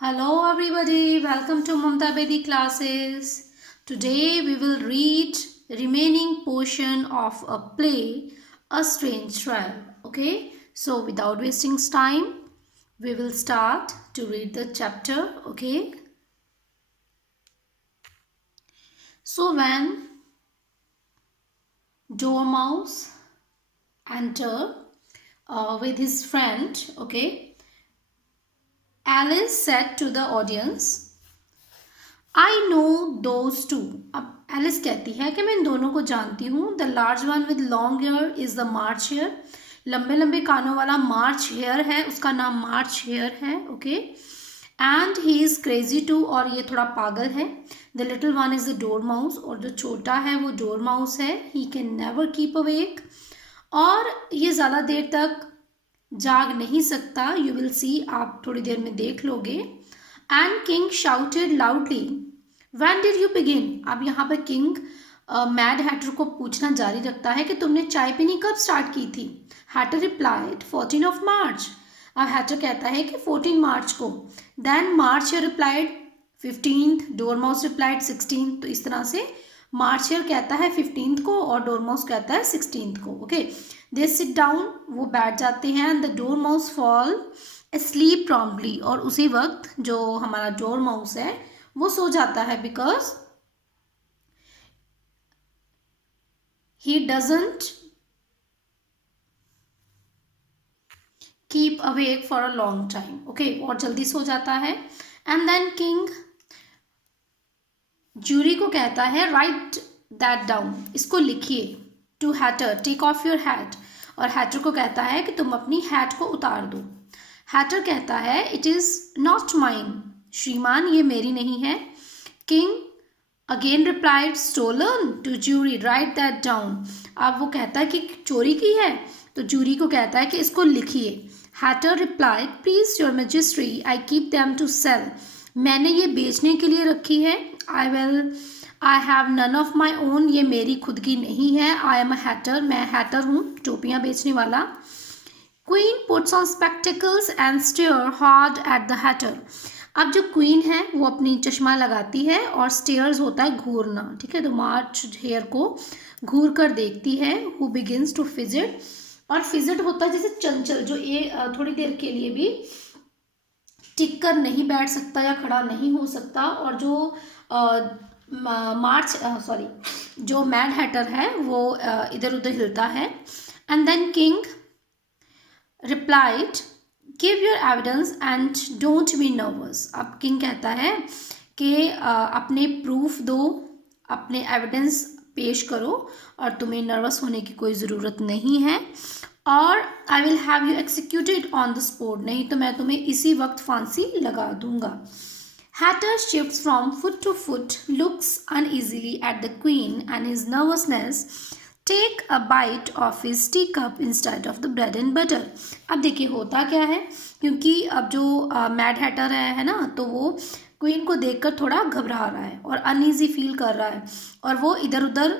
Hello everybody, welcome to Mamta Bedi classes. Today we will read remaining portion of a play, A Strange Trial. Okay, so without wasting time, we will start to read the chapter. Okay, so when Dormouse entered with his friend, okay, Alice said to the audience, I know those two. अब Alice कहती है कि मैं इन दोनों को जानती हूँ। The large one with long hair is the March Hare. लंबे लंबे कानों वाला मार्च हेयर है, उसका नाम मार्च हेयर है। Okay, and he is crazy too, और ये थोड़ा पागल है। The little one is the Dormouse, और जो छोटा है वो डोर माउस है। He can never keep awake, और ये ज़्यादा देर तक जाग नहीं सकता। यू विल सी, आप थोड़ी देर में देख लोगे। And king shouted loudly, when did you begin. अब यहाँ पर किंग मैड हैटर को पूछना जारी रखता है कि तुमने चाय पीनी कब स्टार्ट की थी। Hatter replied 14 of March. अब हैटर कहता है कि 14 मार्च को। Then March replied 15th, Dormouse replied 16th। तो इस तरह से मार्चियर कहता है 15th को और डोरमाउस कहता है 16th को। ओके, दे सिट डाउन, वो बैठ जाते हैं। And the dormouse fall sleep promptly, और उसी वक्त जो हमारा डोरमाउस है वो सो जाता है, because he doesn't keep awake for a long time. Okay, और जल्दी सो जाता है। एंड देन किंग जूरी को कहता है राइट दैट डाउन, इसको लिखिए। To Hatter, take off your hat, और हैटर को कहता है कि तुम अपनी हैट को उतार दो। हैटर कहता है इट इज़ नॉट माइन, श्रीमान ये मेरी नहीं है। King again replied stolen to jury, write that down. अब वो कहता है कि चोरी की है, तो जूरी को कहता है कि इसको लिखिए। Hatter replied please your majesty, I keep them to sell, मैंने ये बेचने के लिए रखी है। I have none of my own, ये मेरी खुद की नहीं है। आई एम अ हैटर, मैं हैटर हूँ, टोपियाँ बेचने वाला। Queen puts on spectacles and stare hard at the Hatter. अब जो क्वीन है वो अपनी चश्मा लगाती है, और स्टेयर्स होता है घूरना। ठीक है, तो मार्च हेयर को घूर कर देखती है। हु बिगिंस टू फिजिट, और फिजिट होता है जैसे चंचल, जो ये थोड़ी देर के लिए भी टिक कर नहीं बैठ सकता या खड़ा नहीं हो सकता। और जो जो मैड हैटर है वो इधर उधर हिलता है। And then king replied give your evidence and don't be nervous. अब किंग कहता है कि अपने प्रूफ दो, अपने एविडेंस पेश करो, और तुम्हें नर्वस होने की कोई ज़रूरत नहीं है। और I will have you executed on the spot, नहीं तो मैं तुम्हें इसी वक्त फांसी लगा दूंगा। Hatter shifts from foot to foot, looks uneasily at the queen and his nervousness take a bite of his tea cup instead of the bread and butter. अब देखिए होता क्या है, क्योंकि अब जो मैड हैटर है ना, तो वो क्वीन को देखकर थोड़ा घबरा रहा है और अनईजी फील कर रहा है, और वो इधर उधर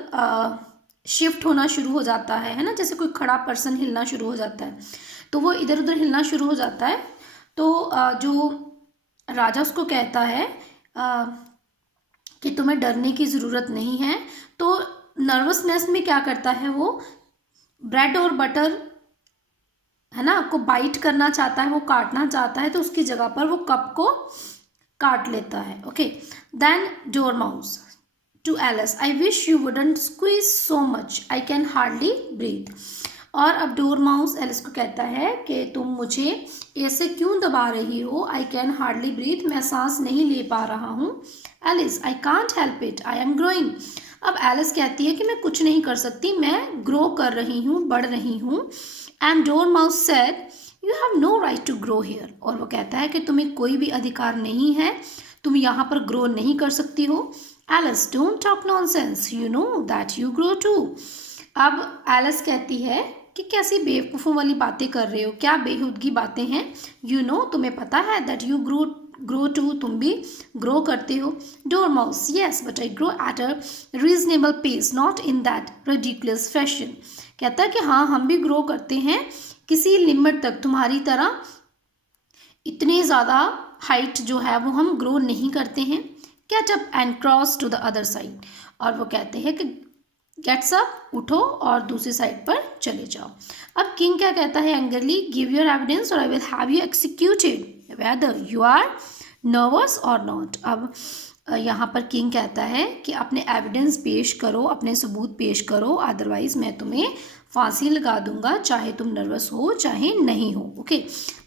शिफ्ट होना शुरू हो जाता है ना, जैसे कोई खड़ा पर्सन हिलना शुरू हो जाता है, तो वो इधर उधर हिलना शुरू हो जाता है। तो जो राजा उसको कहता है कि तुम्हें डरने की ज़रूरत नहीं है। तो नर्वसनेस में क्या करता है, वो ब्रेड और बटर है ना को बाइट करना चाहता है, वो काटना चाहता है, तो उसकी जगह पर वो कप को काट लेता है। Okay, then Dormouse to Alice, I wish you wouldn't squeeze so much, I can hardly breathe. और अब डोरमाउस एलिस को कहता है कि तुम मुझे ऐसे क्यों दबा रही हो। आई कैन हार्डली ब्रीथ, मैं सांस नहीं ले पा रहा हूँ। Alice I can't help it, I am growing. अब एलिस कहती है कि मैं कुछ नहीं कर सकती, मैं ग्रो कर रही हूँ, बढ़ रही हूँ। And Dormouse said you have no right to grow here, और वो कहता है कि तुम्हें कोई भी अधिकार नहीं है, तुम यहाँ पर ग्रो नहीं कर सकती हो। Alice don't talk nonsense, you know that you grow too. अब एलिस कहती है कि कैसी बेवकूफ़ों वाली बातें कर रहे हो, क्या बेहूदगी बातें हैं। यू नो, तुम्हें पता है दैट यू ग्रो टू, तुम भी ग्रो करते हो। Dormouse yes but I grow at a reasonable pace, not in that ridiculous fashion. कहता है कि हाँ हम भी ग्रो करते हैं किसी लिमिट तक, तुम्हारी तरह इतने ज़्यादा हाइट जो है वो हम ग्रो नहीं करते हैं। Get up and cross to the other side, और वो कहते हैं कि गेट्स अप, उठो और दूसरी साइड पर चले जाओ। अब किंग क्या कहता है angrily, give your evidence or I will have you executed whether you are nervous or not. अब यहाँ पर किंग कहता है कि अपने एविडेंस पेश करो, अपने सबूत पेश करो, अदरवाइज मैं तुम्हें फांसी लगा दूंगा, चाहे तुम नर्वस हो चाहे नहीं हो। Okay,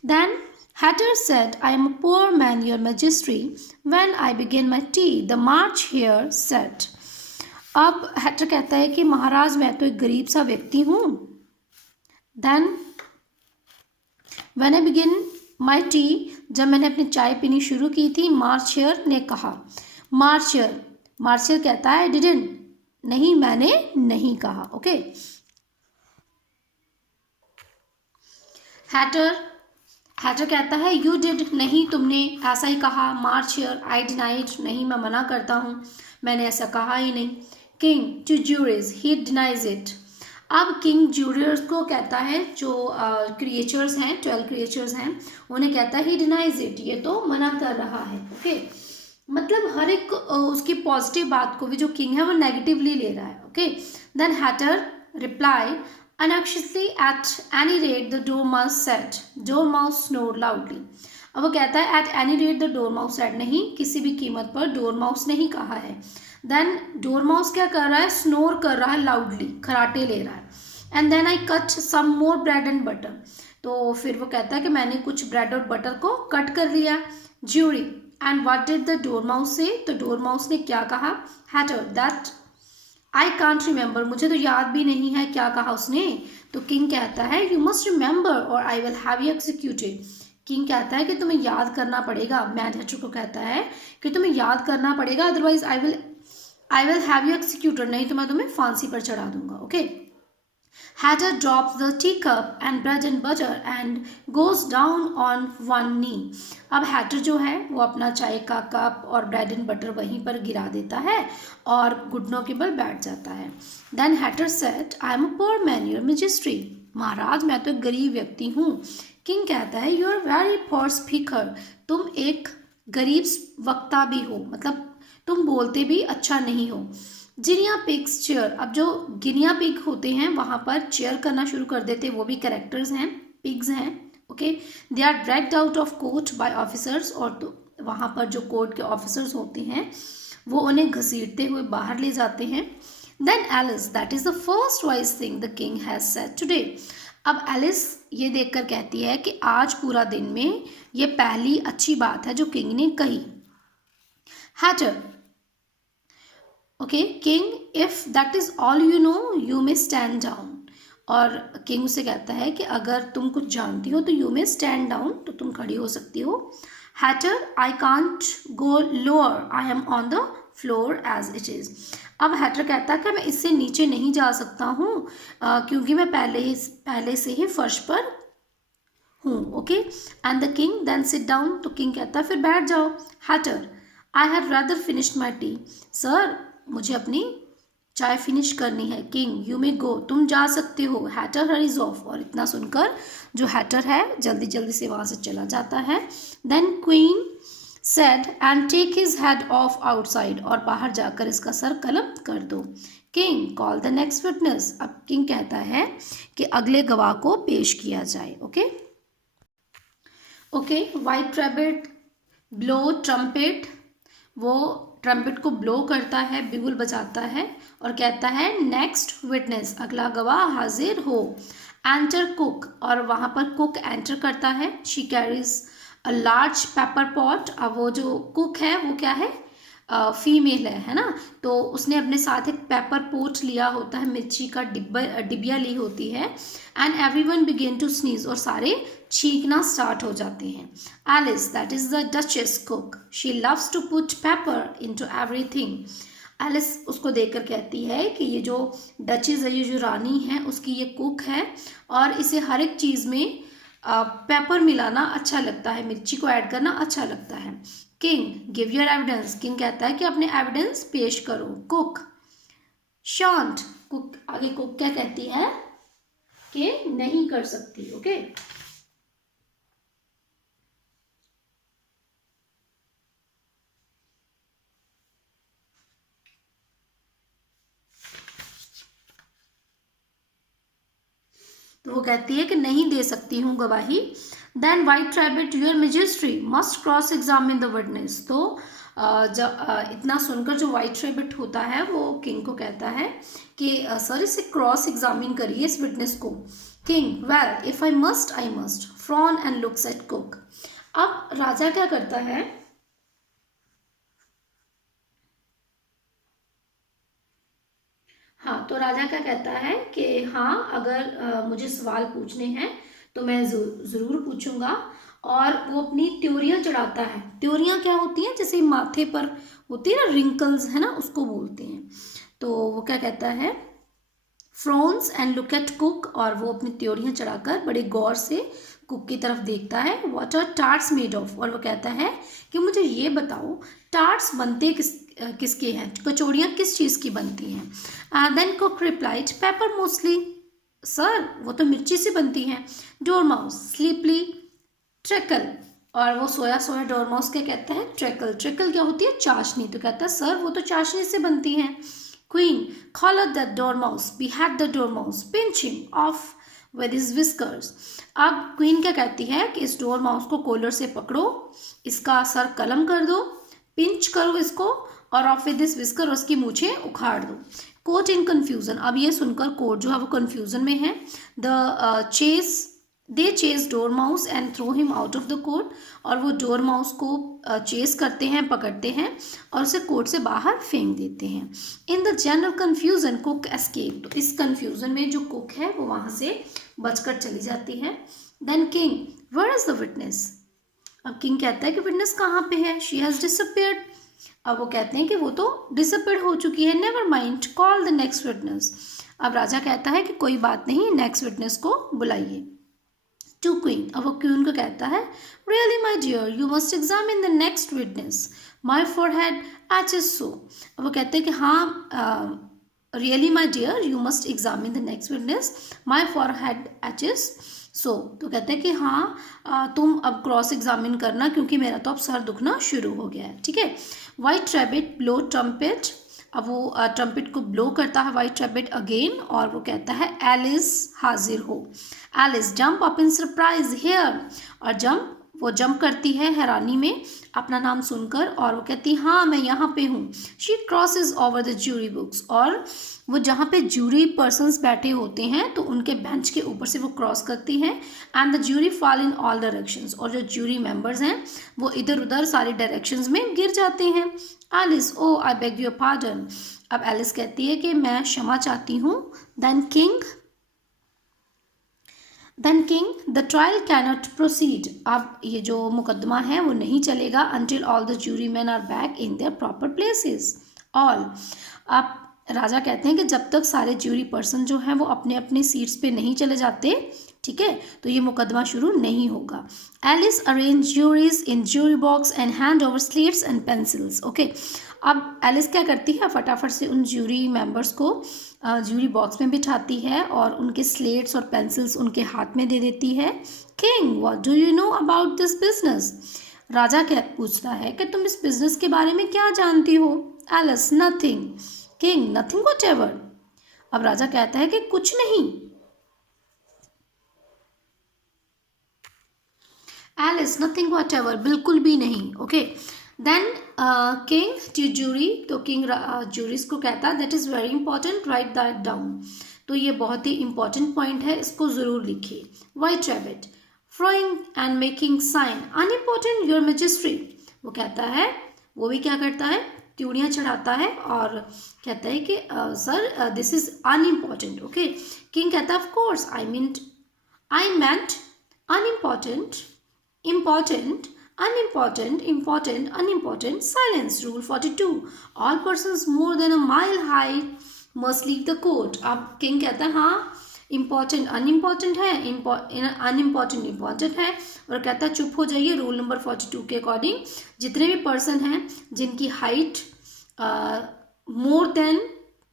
then Hatter said, I am a poor man, your majesty. When I begin my tea, the march here said. अब हैटर कहता है कि महाराज मैं तो एक गरीब सा व्यक्ति हूँ। Then when I begin my tea, जब मैंने अपनी चाय पीनी शुरू की थी, मार्चियर ने कहा। मार्चियर कहता है डिडंट, नहीं मैंने नहीं कहा। ओके, हैटर कहता है यू डिड, नहीं तुमने ऐसा ही कहा। मार्चियर, आई डिनाइड, नहीं मैं मना करता हूँ, मैंने ऐसा कहा ही नहीं। King to juries, he denies it. अब किंग जूरियर्स को कहता है, जो क्रिएचर्स हैं, 12 क्रिएचर्स हैं, उन्हें कहता है ही डिनाइज इट, ये तो मना कर रहा है। ओके, मतलब हर एक उसकी पॉजिटिव बात को भी जो किंग है वो नेगेटिवली ले रहा है। Okay, then Hatter reply anxiously, at any rate the dormouse said. Dormouse snored loudly. अब वो कहता है at any rate the dormouse said, नहीं किसी भी कीमत पर डोरमाउस नहीं कहा है। देन डोरमाउस क्या कर रहा है, स्नोर कर रहा है लाउडली, खराटे ले रहा है। And then I cut some more bread and butter, तो फिर वो कहता है कि मैंने कुछ ब्रेड और बटर को कट कर लिया। Jury, and what did the dormouse से, तो डोरमाउस ने क्या कहा। Hatter, that I can't remember, मुझे तो याद भी नहीं है क्या कहा उसने। तो किंग कहता है यू मस्ट रिमेंबर और I will have you executed. King कहता है कि तुम्हें याद करना पड़ेगा, मैड हैटर को कहता है कि तुम्हें याद करना पड़ेगा, otherwise I will have you executed, नहीं तो मैं तुम्हें फांसी पर चढ़ा दूंगा। Okay, Hatter drops the teacup and bread and butter and goes down on one knee. अब हैटर जो है वो अपना चाय का कप और ब्रेड एंड बटर वहीं पर गिरा देता है और घुटनों के बल बैठ जाता है। Then Hatter said, I am a poor man, your majesty. महाराज मैं तो एक गरीब व्यक्ति हूँ। किंग कहता है you are very poor speaker. तुम एक गरीब वक्ता भी हो, मतलब तुम बोलते भी अच्छा नहीं हो। जिनिया पिग्स चेयर, अब जो गिनिया पिग होते हैं वहाँ पर चेयर करना शुरू कर देते, वो भी कैरेक्टर्स हैं, पिग्स हैं। Okay, they are dragged out of court by officers, और तो वहाँ पर जो कोर्ट के ऑफिसर्स होते हैं वो उन्हें घसीटते हुए बाहर ले जाते हैं। Then Alice, that is the first wise thing the king has said today. अब एलिस ये देखकर कहती है कि आज पूरा दिन में ये पहली अच्छी बात है जो किंग ने कही। Hatter, okay, king if that is all you know you may stand down, और किंग उसे कहता है कि अगर तुम कुछ जानती हो तो यू मे स्टैंड डाउन, तो तुम खड़ी हो सकती हो। Hatter, I can't go lower, I am on the floor as it is. अब हैटर कहता है कि मैं इससे नीचे नहीं जा सकता हूँ क्योंकि मैं पहले से ही फर्श पर हूँ। Okay, and the king then sit down, तो किंग कहता है फिर बैठ जाओ। Hatter, I have rather finished my tea, sir मुझे अपनी चाय फिनिश करनी है। किंग, यू मे गो, तुम जा सकते हो। हैटर हरीज ऑफ, और इतना सुनकर जो हैटर है जल्दी जल्दी से वहाँ से चला जाता है। Then queen said and take his head off outside, और बाहर जाकर इसका सर कलम कर दो। King call the next witness, अब किंग कहता है कि अगले गवाह को पेश किया जाए। Okay okay, white rabbit blow trumpet, वो ट्रम्पेट को ब्लो करता है, बिगुल बजाता है और कहता है नेक्स्ट विटनेस, अगला गवाह हाजिर हो। एंटर कुक, और वहाँ पर कुक एंटर करता है। She carries a large paper pot, अब वो जो कुक है वो क्या है, फीमेल है ना, तो उसने अपने साथ एक पेपर पोट लिया होता है, मिर्ची का डिबिया ली होती है। And everyone begin to sneeze, और सारे छींकना स्टार्ट हो जाते हैं। Alice, that is the duchess cook, she loves to put pepper into everything. Alice उसको देखकर कहती है कि ये जो डचेस है, ये जो रानी है, उसकी ये कुक है और इसे हर एक चीज़ में पेपर मिलाना अच्छा लगता है, मिर्ची को ऐड करना अच्छा लगता है। King, give your evidence, king कहता है कि अपने एविडेंस पेश करो। कुक, शांत, कुक आगे कुक क्या कहती है कि नहीं कर सकती। ओके, तो वो कहती है कि नहीं दे सकती हूँ गवाही। Then White Rabbit, your majesty must cross examine the witness. तो इतना सुनकर जो वाइट रैबिट होता है वो किंग को कहता है कि सर इसे क्रॉस एग्जामिन करिए इस विटनेस को। King, well if I must, frown and looks at cook. अब राजा क्या करता है, हाँ तो राजा क्या कहता है कि हाँ अगर मुझे सवाल पूछने हैं तो मैं ज़रूर पूछूंगा। और वो अपनी त्योरियां चढ़ाता है। त्योरियां क्या होती हैं, जैसे माथे पर होती है ना रिंकल्स, है ना, उसको बोलते हैं। तो वो क्या कहता है, Fronx and look at cook, और वो अपनी त्योरियां चढ़ाकर बड़े गौर से कुक की तरफ देखता है। What are tarts made of, और वो कहता है कि मुझे ये बताओ टार्ट्स बनते किसके हैं, कचौड़ियाँ किस चीज़ की बनती हैं। Then cook replied, pepper mostly, sir वो तो मिर्ची से बनती हैं। डोरमाउस स्लीपली, ट्रेकल, और वो सोया सोया डोरमाउस क्या कहता है, ट्रेकल। ट्रेकल क्या होती है, चाशनी। तो कहता है सर वो तो चाशनी से बनती हैं। Queen, collared the dormouse, behead the dormouse, pinch him off with his whiskers। अब क्वीन क्या कहती है कि इस डोर माउस को कॉलर से पकड़ो, इसका सर कलम कर दो, पिंच करो इसको, और ऑफ विद दिस विस्कर, उसकी मूछें उखाड़ दो। कोर्ट इन कंफ्यूजन, अब ये सुनकर कोर्ट जो है वो कंफ्यूजन में है। They chase Dormouse and throw him out of the court, और वो डोर माउस को चेस करते हैं, पकड़ते हैं और उसे कोर्ट से बाहर फेंक देते हैं। In the general confusion cook escape, तो इस कन्फ्यूजन में जो कुक है वो वहाँ से बचकर चली जाती है। Then king, where is the witness. अब किंग कहता है कि विटनेस कहाँ पे है, शी हैज़ डिसअपियर्ड। अब वो कहते हैं कि वो तो डिसअपियर्ड हो चुकी है। Never mind, call the next witness. अब राजा कहता है कि कोई बात नहीं, नेक्स्ट विटनेस को बुलाइए। टू क्वीन, अब वो क्वीन को कहता है, really my dear you must examine the next witness, my forehead aches so. अब वो कहते हैं कि हाँ really my dear you must examine the next witness, my forehead aches so. तो कहते हैं कि हाँ तुम अब क्रॉस एग्जामिन करना क्योंकि मेरा तो अब सर दुखना शुरू हो गया है। ठीक है। वाइट रैबिट ब्लो ट्रम्पेट, अब वो ट्रम्पेट को ब्लो करता है वाइट रैबिट अगेन, और वो कहता है एलिस हाजिर हो। Alice jump up in surprise here, और वो जंप करती है हैरानी में अपना नाम सुनकर, और वो कहती है हाँ मैं यहाँ पे हूँ। She crosses over the jury books, और वो जहाँ पे ज्यूरी पर्सन्स बैठे होते हैं तो उनके बेंच के ऊपर से वो क्रॉस करती हैं। And the jury fall in all directions, और जो ज्यूरी मेंबर्स हैं वो इधर उधर सारी डायरेक्शंस में गिर जाते हैं। Alice, oh I beg your pardon. अब एलिस कहती है कि मैं क्षमा चाहती हूँ। Then king, the trial cannot proceed, अब ये जो मुकदमा है वो नहीं चलेगा until all the jurymen are back in their proper places। all, अब राजा कहते हैं कि जब तक सारे ज्यूरी पर्सन जो हैं वो अपने अपने सीट्स पे नहीं चले जाते, ठीक है, तो ये मुकदमा शुरू नहीं होगा। Alice arrange juries in jury box and hand over slates and pencils. Okay, अब एलिस क्या करती है, फटाफट से उन ज्यूरी मेंबर्स को ज्यूरी बॉक्स में बिठाती है और उनके स्लेट्स और पेंसिल्स उनके हाथ में दे देती है। King, what do you know about this business. राजा क्या पूछता है कि तुम इस बिजनेस के बारे में क्या जानती हो। Alice, nothing. King, nothing whatever. अब राजा कहता है कि कुछ नहीं। एलिस, नथिंग व्हाटएवर, बिल्कुल भी नहीं। Okay, then king to jury, तो किंग ज्यूरीज को कहता है that is very important, write that down. तो ये बहुत ही इंपॉर्टेंट पॉइंट है, इसको ज़रूर लिखिए। White Rabbit, frowning and making sign unimportant your majesty. वो कहता है, वो भी क्या करता है, त्यूड़ियाँ चढ़ाता है और कहता है कि sir this is unimportant. Okay, king कहता है of course I meant unimportant, important, unimportant, important, unimportant, silence. Rule 42, all persons more than a mile high must leave the court। अब किंग कहता है हाँ इम्पॉर्टेंट अनइम्पॉर्टेंट है, unimportant important है, और कहता है चुप हो जाइए। रूल नंबर 42 के अकॉर्डिंग जितने भी पर्सन हैं जिनकी हाइट मोर देन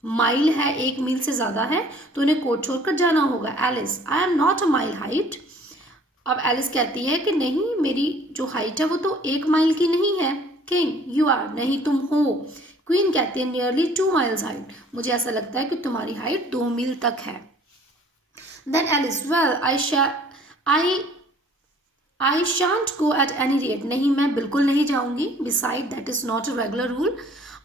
माइल है, 1 मील से ज़्यादा है, तो उन्हें कोर्ट छोड़कर जाना होगा। Alice, I am not a mile height. अब एलिस कहती है कि नहीं, मेरी जो हाइट है वो तो 1 माइल की नहीं है। किंग, यू आर, नहीं तुम हो। क्वीन कहती है नियरली 2 माइल्स हाइट, मुझे ऐसा लगता है कि तुम्हारी हाइट 2 मील तक है। Then Alice, well I shan't go at any rate, नहीं मैं बिल्कुल नहीं जाऊंगी, beside that is not a regular rule,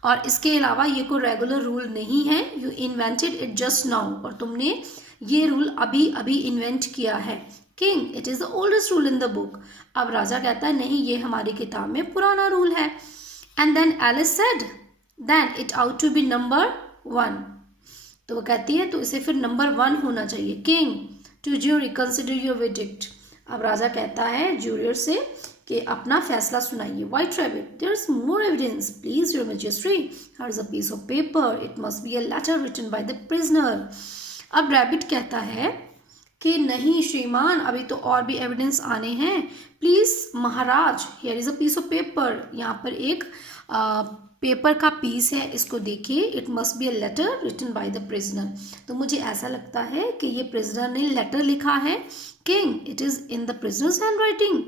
और इसके अलावा ये कोई रेगुलर रूल नहीं है, you invented it just now, और तुमने ये रूल अभी अभी इन्वेंट किया है। King, it is the oldest rule in the book, अब राजा कहता है नहीं ये हमारी किताब में पुराना रूल है। And then Alice said, then it out to be number 1, तो वो कहती है तो इसे फिर नंबर 1 होना चाहिए। King, to jury consider your verdict, अब राजा कहता है जूरियर से कि अपना फैसला सुनाइए। White rabbit, there is more evidence, please your majesty, here is a piece of paper, it must be a letter written by the prisoner. अब रैबिट कहता है कि नहीं श्रीमान, अभी तो और भी एविडेंस आने हैं, प्लीज महाराज, here is a piece of paper, यहाँ पर एक पेपर का पीस है, इसको देखिए, it must be a letter written by the prisoner, तो मुझे ऐसा लगता है कि ये प्रिजनर ने लेटर लिखा है। King, it is in the prisoner's handwriting,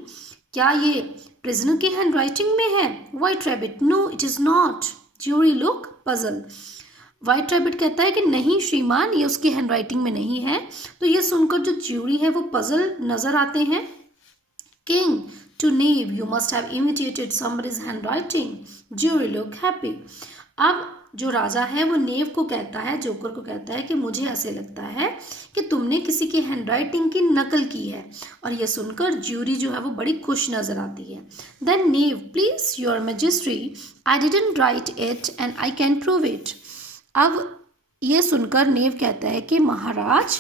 क्या ये प्रिजनर की हैंड राइटिंग में है? White rabbit, no it is not, jury look puzzle, white rabbit कहता है कि नहीं श्रीमान ये उसकी हैंड राइटिंग में नहीं है, तो ये सुनकर जो ज्यूरी है वो पजल नजर आते हैं। King, to knave, you must have imitated somebody's handwriting, jury look happy, अब जो राजा है वो नेव को कहता है, जोकर को कहता है कि मुझे ऐसे लगता है कि तुमने किसी की हैंड राइटिंग की नकल की है, और ये सुनकर ज्यूरी जो है वो बड़ी खुश नजर आती है। Then knave, please your majesty, I didn't write it and I can prove it, अब ये सुनकर नेव कहता है कि महाराज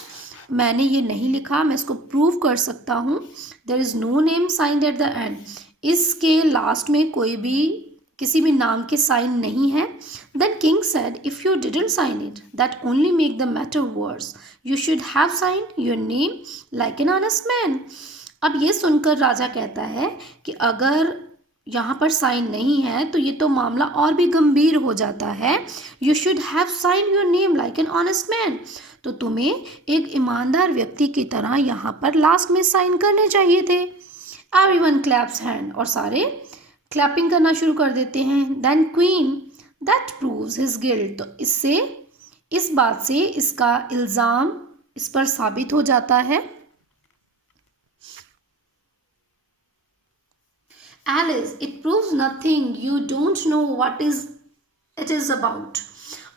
मैंने ये नहीं लिखा, मैं इसको प्रूव कर सकता हूँ। There is no name signed at the end, इसके लास्ट में कोई भी किसी भी नाम के साइन नहीं है। Then king said, if you didn't sign it that only make the matter worse, you should have signed your name like an honest man. अब ये सुनकर राजा कहता है कि अगर यहाँ पर साइन नहीं है तो ये तो मामला और भी गंभीर हो जाता है। You should have sign your name like an honest man, तो तुम्हें एक ईमानदार व्यक्ति की तरह यहाँ पर लास्ट में साइन करने चाहिए थे। एवरीवन क्लैप्स हैंड, और सारे क्लैपिंग करना शुरू कर देते हैं। Then queen, that proves his guilt, तो इससे इस बात से इसका इल्ज़ाम इस पर साबित हो जाता है। Alice, it proves nothing, you don't know what it is about.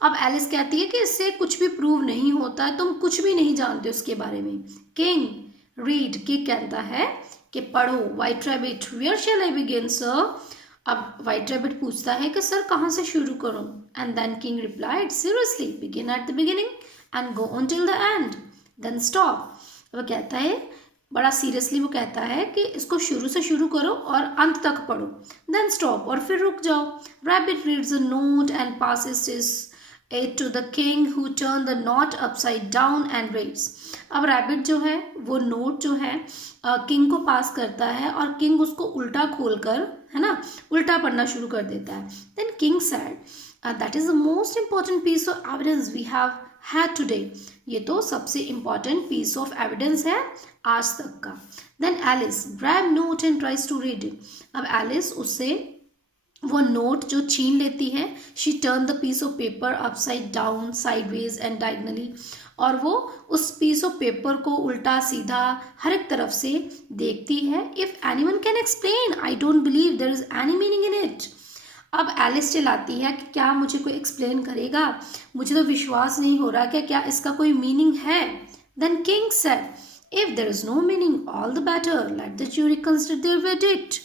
अब एलिस कहती है कि इससे कुछ भी प्रूव नहीं होता है, तुम कुछ भी नहीं जानते उसके बारे में। किंग, रीड, किंग कहता है कि पढ़ो। White rabbit, where shall I begin sir, अब व्हाइट रैबिट पूछता है कि सर कहाँ से शुरू करूँ? And then king replied, seriously begin at the beginning and go on till the end, then stop. अब कहता है बड़ा सीरियसली, वो कहता है कि इसको शुरू से शुरू करो और अंत तक पढ़ो, देन स्टॉप, और फिर रुक जाओ। Rabbit reads a note and passes it to the king who turn the note upside down and reads. अब रैबिट जो है वो नोट जो है किंग को पास करता है, और किंग उसको उल्टा खोलकर, है ना, उल्टा पढ़ना शुरू कर देता है। Then king said, that is the most important piece of evidence we have had today, ये तो सबसे इंपॉर्टेंट पीस ऑफ एविडेंस है आज तक का। Then Alice grab note and tries to read it, अब एलिस उससे वो नोट जो छीन लेती है। She turn the piece of paper upside down, sideways and diagonally, और वो उस पीस ऑफ पेपर को उल्टा सीधा हर एक तरफ से देखती है। If anyone can explain, I don't believe there is any meaning in it, अब एलिस चिल्लाती है कि क्या मुझे कोई एक्सप्लेन करेगा, मुझे तो विश्वास नहीं हो रहा कि क्या इसका कोई मीनिंग है। Then king said, if there is no meaning all the better, let the jury consider their verdict.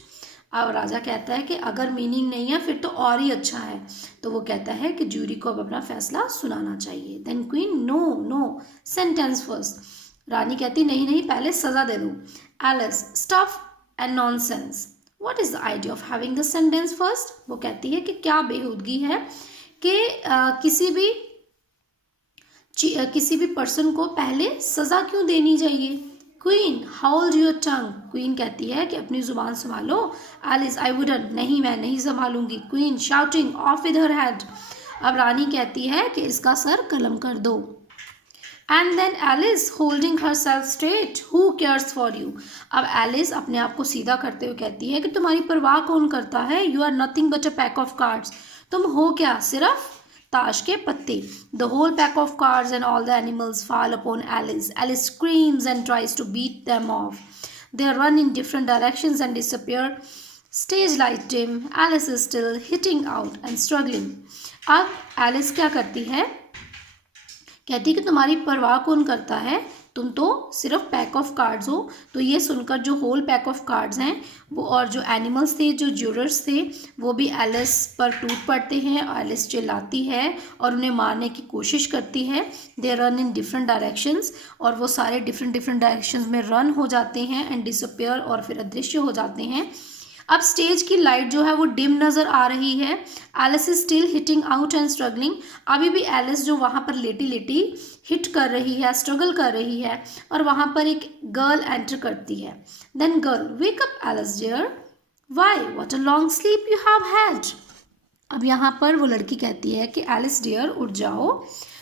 अब राजा कहता है कि अगर मीनिंग नहीं है फिर तो और ही अच्छा है, तो वो कहता है कि ज्यूरी को अब अपना फैसला सुनाना चाहिए। Then queen, no no, sentence first, रानी कहती नहीं नहीं पहले सजा दे दो। Alice, stuff and nonsense, what is the idea of having the sentence first, वो कहती है कि क्या बेहूदगी है कि किसी भी पर्सन को पहले सजा क्यों देनी चाहिए। Queen, hold your tongue, queen कहती है कि अपनी जुबान संभालो। एलिस, आई वुडंट, नहीं मैं नहीं संभालूंगी। Queen shouting, off with her head, अब रानी कहती है कि इसका सर कलम कर दो। And then Alice holding herself straight, who cares for you, अब एलिस अपने आप को सीधा करते हुए कहती है कि तुम्हारी परवाह कौन करता है, you are nothing but a pack of cards, तुम हो क्या, सिर्फ ताश के पत्ते. The whole pack of cards and all the animals fall upon Alice. Alice screams and tries to beat them off. They run in different directions and disappear. Stage light dim. Alice is still hitting out and struggling. अब Alice क्या करती है, कहती है कि तुम्हारी परवाह कौन करता है, तुम तो सिर्फ पैक ऑफ कार्ड्स हो. तो ये सुनकर जो होल पैक ऑफ कार्ड्स हैं वो और जो एनिमल्स थे, जो ज्यूरर्स थे, वो भी एलिस पर टूट पड़ते हैं. एलिस चिल्लाती है और उन्हें मारने की कोशिश करती है. They run in different directions, और वो सारे डिफरेंट डायरेक्शंस में रन हो जाते हैं एंड डिसअपियर, और फिर अदृश्य हो जाते हैं. अब स्टेज की लाइट जो है वो डिम नज़र आ रही है. Alice is still hitting out and struggling. अभी भी एलिस जो वहाँ पर लेटी लेटी हिट कर रही है, स्ट्रगल कर रही है, और वहाँ पर एक गर्ल एंटर करती है. Then girl, wake up Alice dear, why, what a long sleep you have had. अब यहाँ पर वो लड़की कहती है कि एलिस डियर उठ जाओ,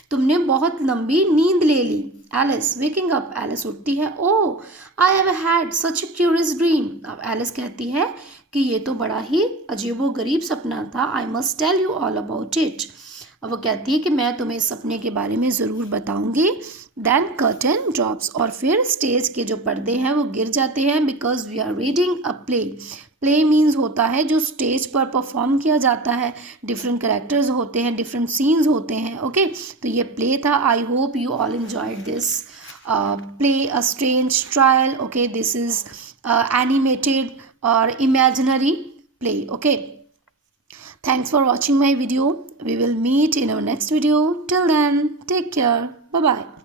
तुमने बहुत लंबी नींद ले ली. एलिस वेकिंग अप, एलिस उठती है. Oh, I have had such a curious dream. अब एलिस कहती है कि ये तो बड़ा ही अजीबो गरीब सपना था. I must tell you all about it. अब वो कहती है कि मैं तुम्हें इस सपने के बारे में ज़रूर बताऊंगी. देन कर्टन ड्रॉप्स, और फिर स्टेज के जो पर्दे हैं वो गिर जाते हैं. Because we are reading a play. Play means होता है जो स्टेज पर परफॉर्म किया जाता है. डिफरेंट कैरेक्टर्स होते हैं, डिफरेंट सीन्स होते हैं. ओके, तो ये प्ले था. I hope you all enjoyed this play, a strange trial. Okay, this is animated or imaginary play. Okay, thanks for watching my video. We will meet in our next video. Till then, take care. Bye bye.